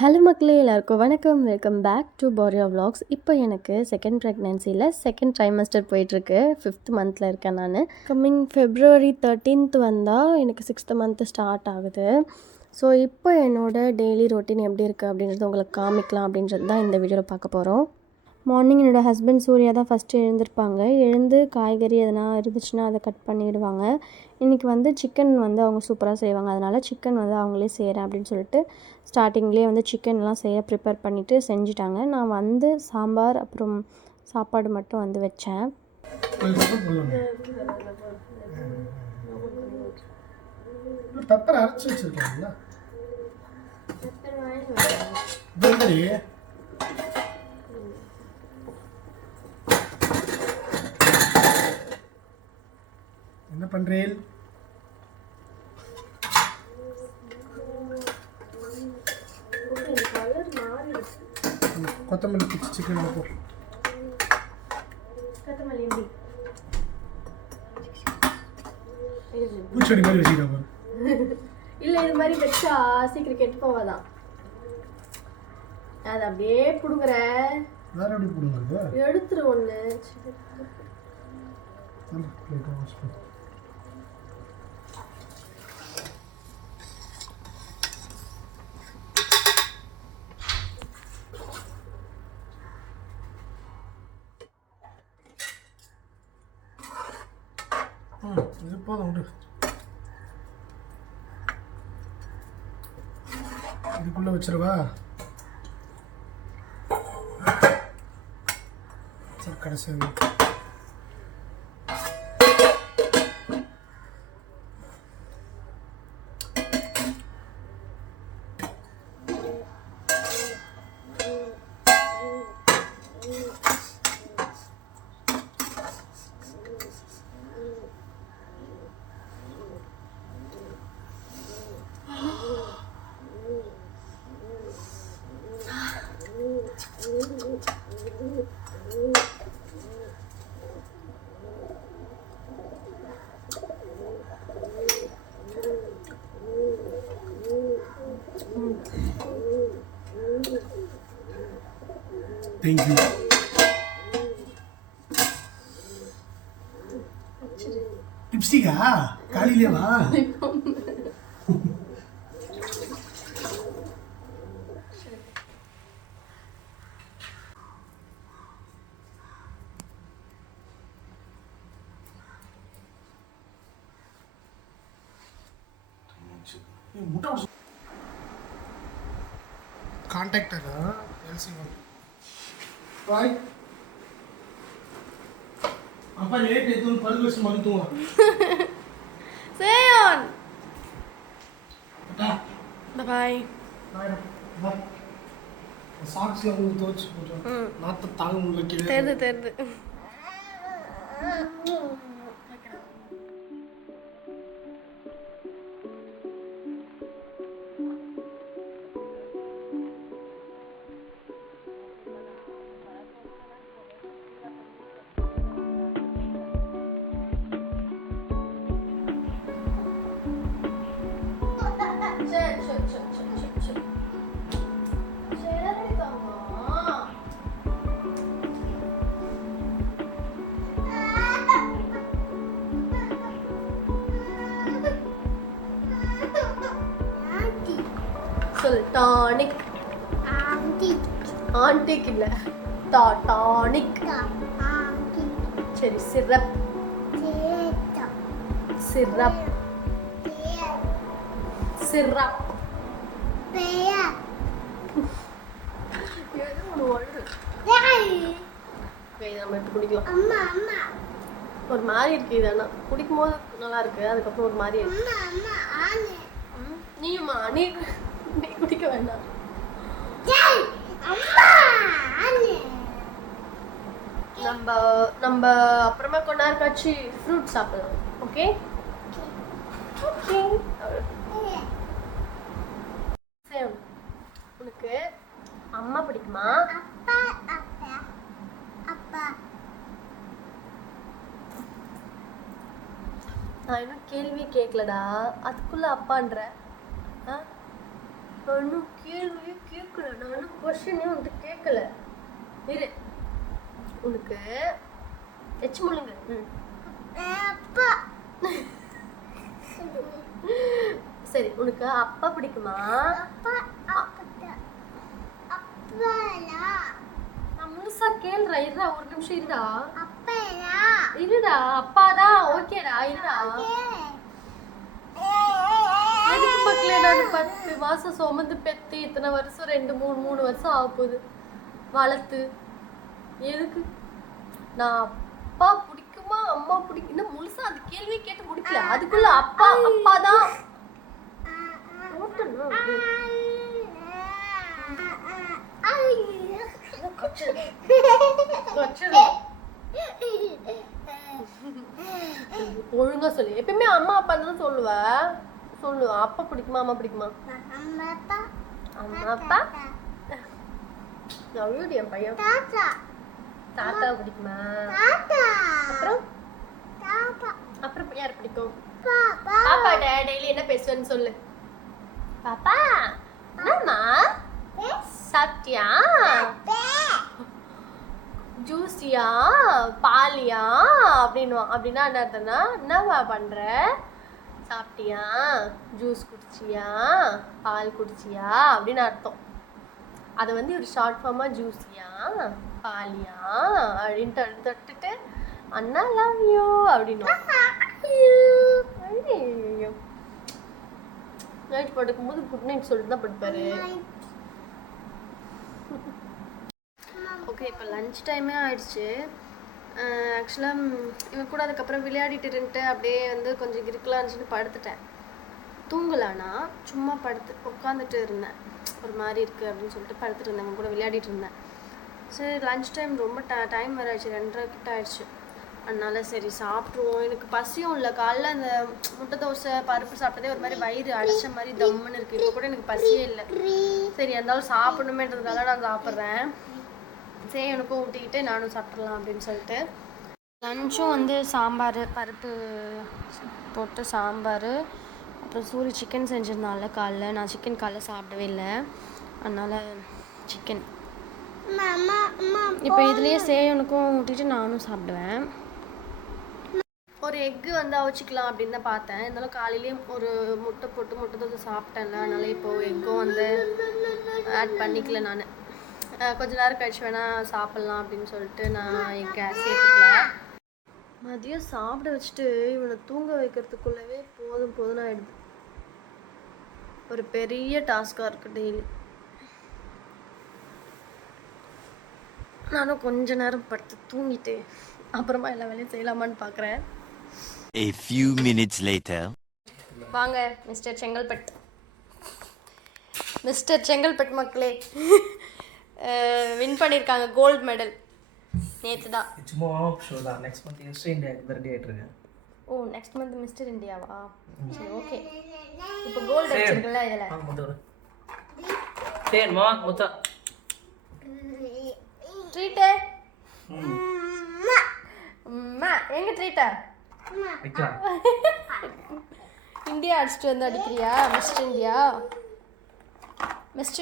Hello மக்களே, எல்லாருக்கும் வணக்கம். வெல்கம் பேக் டு போரியா விலாக்ஸ். இப்போ எனக்கு செகண்ட் ப்ரெக்னென்சியில் செகண்ட் ட்ரைமஸ்டர் போயிட்டுருக்கு. 5th மந்தில் இருக்கேன் நான். கம்மிங் February 13th வந்தால் எனக்கு 6th மந்த்து ஸ்டார்ட் ஆகுது. ஸோ இப்போ என்னோடய டெய்லி ரொட்டீன் எப்படி இருக்குது அப்படின்றது உங்களுக்கு காமிக்கலாம் அப்படின்றது தான் இந்த வீடியோவில் பார்க்க போகிறோம். மார்னிங் என்னோடய ஹஸ்பண்ட் சூர்யா தான் ஃபஸ்ட்டு எழுந்திருப்பாங்க. எழுந்து காய்கறி எதனா இருந்துச்சுன்னா அதை கட் பண்ணிவிடுவாங்க. இன்றைக்கி வந்து சிக்கன் வந்து அவங்க சூப்பராக செய்வாங்க. அதனால் சிக்கன் வந்து அவங்களே செய்கிறேன் அப்படின்னு சொல்லிட்டு ஸ்டார்டிங்லேயே வந்து சிக்கன்லாம் செய்ய ப்ரிப்பேர் பண்ணிவிட்டு செஞ்சுட்டாங்க. நான் வந்து சாம்பார் அப்புறம் சாப்பாடு மட்டும் வந்து வச்சேன். பெப்பர் அரைச்சு வச்சிருக்கீங்களா? என்ன பண்றீங்க? கொத்தமல்லி பிச்சு சிக்கன் போ. கொத்தமல்லி எப்படி பூச்செடி மாதிரி வச்சுக்கிட்டா இல்லை, இது மாதிரி வச்சா சீக்கிரம் கெட்டு போவாதான். அது அப்படியே பிடுங்குற. வேற எப்படி பிடுங்குறது? எடுத்துரு ஒன்று. இது போதும் விடு. இதுக்குள்ள வச்சிருவா. சரி, கடைசி Thank you. லிப்ஸ்டிக்கா காலையிலேவா? கான்டாக்டரா எல்சி பாய் அப்பா லேட் ஏதோ படுக்க வச்சு மறந்துவா. சேயோன் டா பை பை. சாக்ஸ்ல வந்து தோச்சு போட்டு நாத்த தாங்க முடியல கீழே. தெரிது டானிக். ஆன்டிக் இல்லை, டானிக். சரி, சிரப் சிரப் சிரப். நம்ம இப்போ குடிக்கலாம். ஒரு மாதிரி இருக்கு இது. ஆனால் குடிக்கும் போது நல்லா இருக்கு, அதுக்கப்புறம் ஒரு மாதிரி இருக்கு. நீயுமா? நீ குடிக்க வேண்டாம். நம்ம அப்புறமா கொஞ்ச நேரம் கழிச்சு ஃப்ரூட் சாப்பிடலாம். Okay okay. உனக்கு அம்மா பிடிக்குமா? நான் இன்னும் கேள்வி கேட்கலடா, அதுக்குள்ள அப்பான்ற. இன்னும் கேள்வியே கேட்க கொஸ்டினே உனக்கு கேட்கல. இரு, உனக்கு எச்சு முழுங்க. சரி, உனக்கு அப்பா பிடிக்குமா? நான் முழுசா கேள்றா. இருடா, ஒரு நிமிஷம் இருடா. இருடா, அப்பாதான். ஓகேடா, இருடா. எதுக்கு மக்களே, நான் 10 மாசம் சுமந்து பெத்து இத்தனை வருஷம் 2 3 வருஷம் ஆக போகுது வளர்த்து. எதுக்கு? நான் அப்பா பிடிக்குமா அம்மா பிடிக்கும் இன்னும் முழுசா அந்த கேள்வியை கேட்டு முடிக்கல. அதுக்குள்ள அப்பா அப்பாதான். ஒழுங்கா சொல்லு. எப்பயுமே அம்மா அப்பா தான் சொல்லுவ. சொல்லு, அப்பா பிடிக்குமா அம்மா பிடிக்குமா? அம்மா அப்பா. என் பையன் தாத்தா பிடிக்குமா? அப்புறம் அப்புறம் யார் பிடிக்கும்? பாப்பா டெய்லி என்ன பேசுவேன்னு சொல்லு. பாப்பா என்னம்மா சாப்பிட்டியா? ஜூஸியா பாலியா அப்படின்வான். அப்படின்னா என்ன அர்த்தம்னா, என்னவா பண்ற? சாப்பிட்டியா, ஜூஸ் குடிச்சியா, பால் குடிச்சியா அப்படின்னு அர்த்தம். அதை வந்து ஒரு ஷார்ட் ஃபார்மாக ஜூஸியா பாலியா அப்படின்ட்டு தொட்டுட்டு அண்ணா லவ் யூ அப்படின்னு நைட் படுக்கும்போது குட் நைட் சொல்லிட்டு தான் படுப்பாரு. ஓகே, இப்போ லஞ்ச் டைமே ஆயிடுச்சு. ஆக்சுவலாக இவன் கூட அதுக்கப்புறம் விளையாடிட்டு இருந்துட்டு அப்படியே வந்து கொஞ்சம் இருக்கலாம்னு சொல்லி படுத்துட்டேன். தூங்கலானா சும்மா உட்காந்துட்டு இருந்தேன். ஒரு மாதிரி இருக்குது அப்படின்னு சொல்லிட்டு படுத்துட்டு இருந்தேன். இவன் கூட விளையாடிட்டு இருந்தேன். சரி, லஞ்ச் டைம் ரொம்ப டைம் வேறு ஆயிடுச்சு. 2:30 கிட்ட ஆயிடுச்சு. அதனால சரி சாப்பிட்ருவோம். எனக்கு பசியும் இல்லை. காலைல அந்த முட்டை தோசை பருப்பு சாப்பிட்டதே ஒரு மாதிரி வயிறு அடித்த மாதிரி தம்முன்னு இருக்குது. இப்போ கூட எனக்கு பசியே இல்லை. சரி, இருந்தாலும் சாப்பிடணுமேன்றதுக்காக நான் சாப்பிட்றேன். சரி, எனக்கும் ஊட்டிக்கிட்டு நானும் சாப்பிட்றலாம் அப்படின்னு சொல்லிட்டு லஞ்சும் வந்து சாம்பார், பருப்பு போட்டு சாம்பார், அப்புறம் சூரி சிக்கன் செஞ்சிருந்தால காலைல. நான் சிக்கன் காலைல சாப்பிடவே இல்லை, அதனால் சிக்கன். இப்போ இதுலேயே சேவனுக்கும் ஊட்டிட்டு நானும் சாப்பிடுவேன். ஒரு எக்கு வந்து அவிச்சிக்கலாம் அப்படின்னு தான் பார்த்தேன். இருந்தாலும் காலையிலேயும் ஒரு முட்டை போட்டு முட்டை தோசை சாப்பிட்டேன்ல, அதனால் இப்போது எக்கும் வந்து ஆட் பண்ணிக்கல. நான் கொஞ்ச நேரம் கழிச்சு வேணால் சாப்பிட்லாம் அப்படின்னு சொல்லிட்டு நான் எக் சேர்த்துக்கல. மதியம் சாப்பிட வச்சுட்டு இவனை தூங்க வைக்கிறதுக்குள்ளவே போதும் ஆகிடுது. ஒரு பெரிய டாஸ்காக இருக்குது டெய்லி. நானும் கொஞ்ச நேரம் படுத்து தூங்கிட்டு அப்புறமா எல்லா வேலையும் செய்யலாமான்னு பார்க்குறேன். A few minutes later. வாங்க மிஸ்டர் செங்கல்பட். மிஸ்டர் செங்கல்பட் மக்களே வின் பண்ணியிருக்காங்க கோல்டு மெடல். நேற்று தான். சும்மா வார்ம் ஷோ தான். நெக்ஸ்ட் மந்த் மிஸ்டர் இந்தியாவுக்கு ரெடி ஆகிட்டு இருக்கேன். ஓ, நெக்ஸ்ட் மந்த் மிஸ்டர் இந்தியாவா? சரி, ஓகே. இப்போ கோல்டு அடிச்சிருக்குல்ல இதில். சரி மாமா முத்தா ட்ரீட்டு. அம்மா எங்க ட்ரீட்டா? இந்தியா அடிச்சுட்டு வந்து அடிக்கிறியா? மிஸ்டர்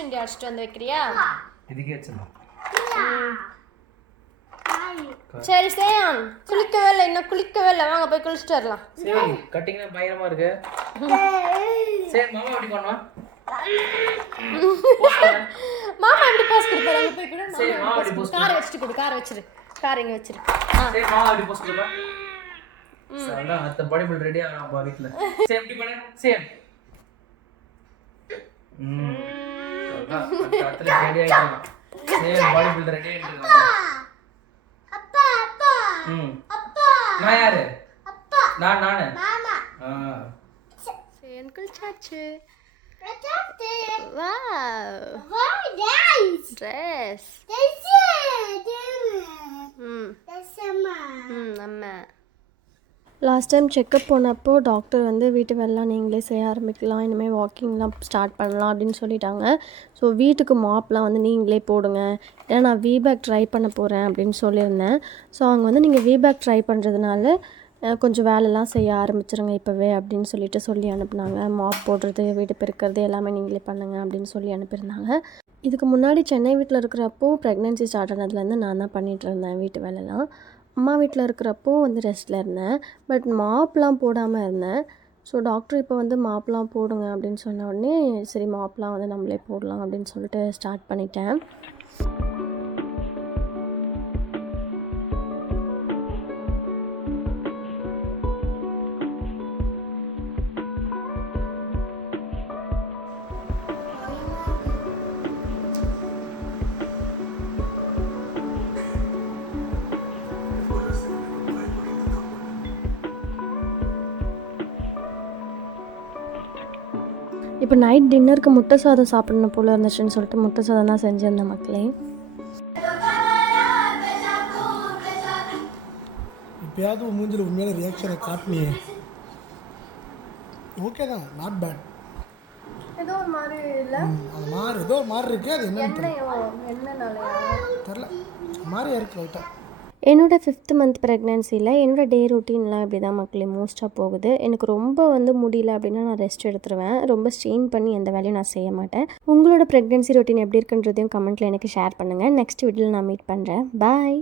இந்தியா அடிச்சுட்டு வந்து வைக்கிறியா? சரி சேயான், குளிக்கவே இல்லை, இன்னும் குளிக்கவே இல்லை. வாங்க போய் குளிச்சுட்டு வரலாம். சரி, கட்டிங்னா பயங்கரமா இருக்கு. சரி மாமா எப்படி பண்ணுவா? மாமா எப்படி போஸ் கொடுப்பாரு? அங்க போய் கூட சரி மாமா எப்படி போஸ் காரை வச்சிட்டு கொடு. காரை வச்சிரு. கார் எங்க வச்சிரு. சரி மாமா எப்படி போஸ் கொடுப்பா? சரளா அத்த பாடி பில்ட் ரெடி ஆகலாம் பா வீட்ல. சரி எப்படி பண்ணு? சேம். அத்தல ரெடி ஆயிட்டாங்க. சேம் பாடி பில்ட் ரெடி ஆயிட்டாங்க. அப்பா அப்பா. நான் யாரு? அப்பா. நானு. மாமா. சேன் குளிச்சாச்சு. ட்ரெஸ் லாஸ்ட் டைம் செக்கப் போனப்போ டாக்டர் வந்து வீட்டு வேலைலாம் நீங்களே செய்ய ஆரம்பிக்கலாம், இனிமேல் வாக்கிங்லாம் ஸ்டார்ட் பண்ணலாம் அப்படின்னு சொல்லிட்டாங்க. ஸோ வீட்டுக்கு மாப்லாம் வந்து நீங்களே போடுங்க, ஏன்னா நான் வீபேக் ட்ரை பண்ண போகிறேன் அப்படின்னு சொல்லியிருந்தேன். ஸோ அவங்க வந்து நீங்கள் வீபேக் ட்ரை பண்ணுறதுனால கொஞ்சம் வேலைலாம் செய்ய ஆரம்பிச்சிருங்க இப்போவே அப்படின்னு சொல்லிட்டு சொல்லி அனுப்புனாங்க. மாப் போடுறது, வீடு பெருக்கிறது எல்லாமே நீங்களே பண்ணுங்க அப்படின்னு சொல்லி அனுப்பியிருந்தாங்க. இதுக்கு முன்னாடி சென்னை வீட்டில் இருக்கிறப்போ ப்ரெக்னென்சி ஸ்டார்ட் ஆனதுலேருந்து நான் தான் பண்ணிகிட்டு இருந்தேன் வீட்டு வேலைலாம். அம்மா வீட்டில் இருக்கிறப்போ வந்து ரெஸ்ட்டில் இருந்தேன். பட் மாப்லாம் போடாமல் இருந்தேன். ஸோ டாக்டர் இப்போ வந்து மாப்லாம் போடுங்க அப்படின்னு சொன்ன உடனே சரி மாப்லாம் வந்து நம்மளே போடலாம் அப்படின்னு சொல்லிட்டு ஸ்டார்ட் பண்ணிட்டேன். இப்போ நைட் டின்னருக்கு முட்டை சாதம் சாப்பிடணும் போல் இருந்துச்சுன்னு சொல்லிட்டு முட்டை சாதம் தான் செஞ்சுருந்தேன் மக்களே. இப்போயாவது மூஞ்சில் உண்மையான ரியாக்ஷனை காட்டினியே. ஓகே தான், நாட் பேட். ஏதோ ஒரு மாதிரி இல்லை, அது ஏதோ மாதிரி இருக்கு. அது என்னன்னு தெரில, மாதிரியா இருக்கு லைட்டாக. என்னோடய 5th மந்த் ப்ரெக்னென்சியில் என்னோடய டே ரொட்டீன்லாம் இப்படி தான் மக்களே மோஸ்ட்டாக போகுது. எனக்கு ரொம்ப வந்து முடியல அப்படின்னா நான் ரெஸ்ட் எடுத்துருவேன். ரொம்ப ஸ்ட்ரெயின் பண்ணி எந்த வேலையும் நான் செய்ய மாட்டேன். உங்களோட ப்ரெக்னென்சி ரொட்டீன் எப்படி இருக்குன்றதையும் கமெண்ட்டில் எனக்கு ஷேர் பண்ணுங்கள். நெக்ஸ்ட் வீடியோவில் நான் மீட் பண்ணுறேன். பாய்.